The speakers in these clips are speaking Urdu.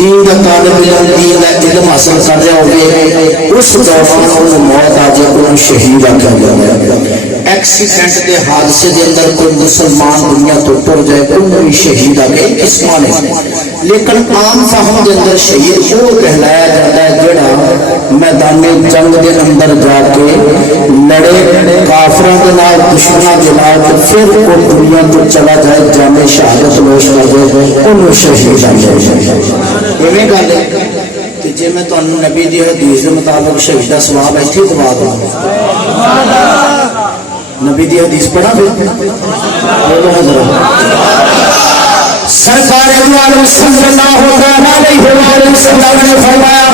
دین کا طالب علم دین کا علم حاصل کر رہا ہوگی اس دوران انہوں موت آ جائے انہوں شہید آکھا جاتا ہے. ایکسیڈنٹ کے حادثے کے اندر کوئی مسلمان دنیا تو ٹر جائے انہوں بھی شہید آ گئے قسمان ہے. لیکن عام فہم کے اندر شہید وہ کہلایا جاتا ہے جڑا میدان جنگ کے اندر جا کے لڑے کافروں کے نال دشمنوں کے نال پھر وہ دنیا تو چلا جائے جامع شہادت نوش کر جائے انہوں شہید آ جائے. ایویں گل ہے جی میں تمہیں نبی دی حدیث کے مطابق شہید کا ثواب ایتھے دوا دوں. نبی دی حدیث پڑھا بولو حضرت. سرکار عالم صلی اللہ علیہ وسلم نے فرمایا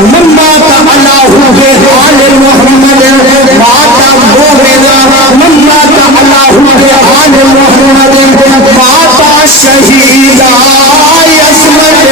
من مات علی حال محمد مات مومنا من مات علی حال محمد مات شہیدا عصمت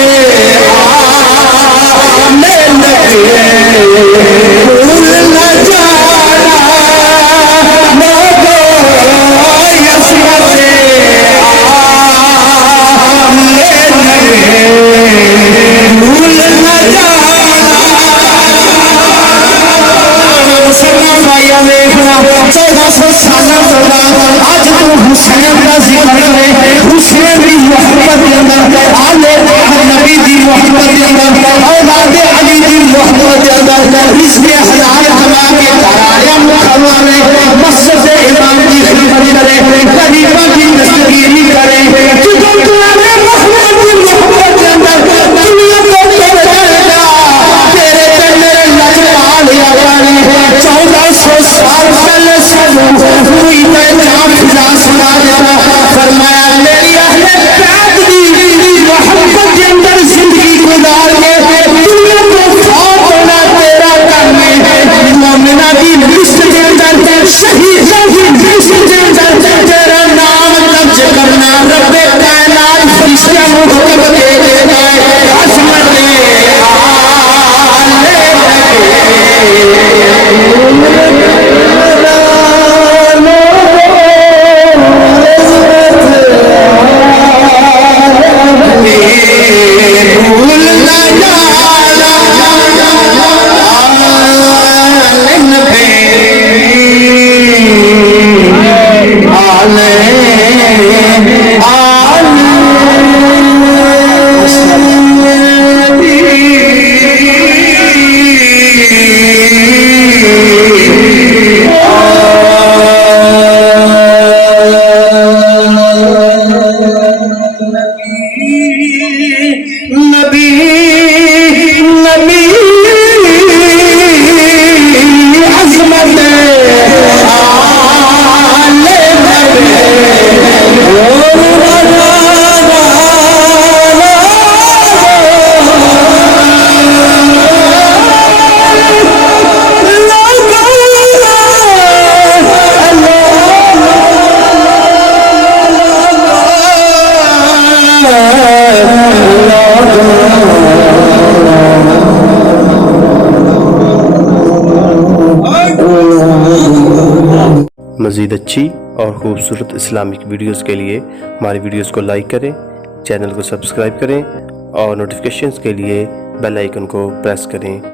مزید اچھی اور خوبصورت اسلامک ویڈیوز کے لیے ہماری ویڈیوز کو لائک کریں، چینل کو سبسکرائب کریں اور نوٹیفیکیشنز کے لیے بیل آئیکن کو پریس کریں.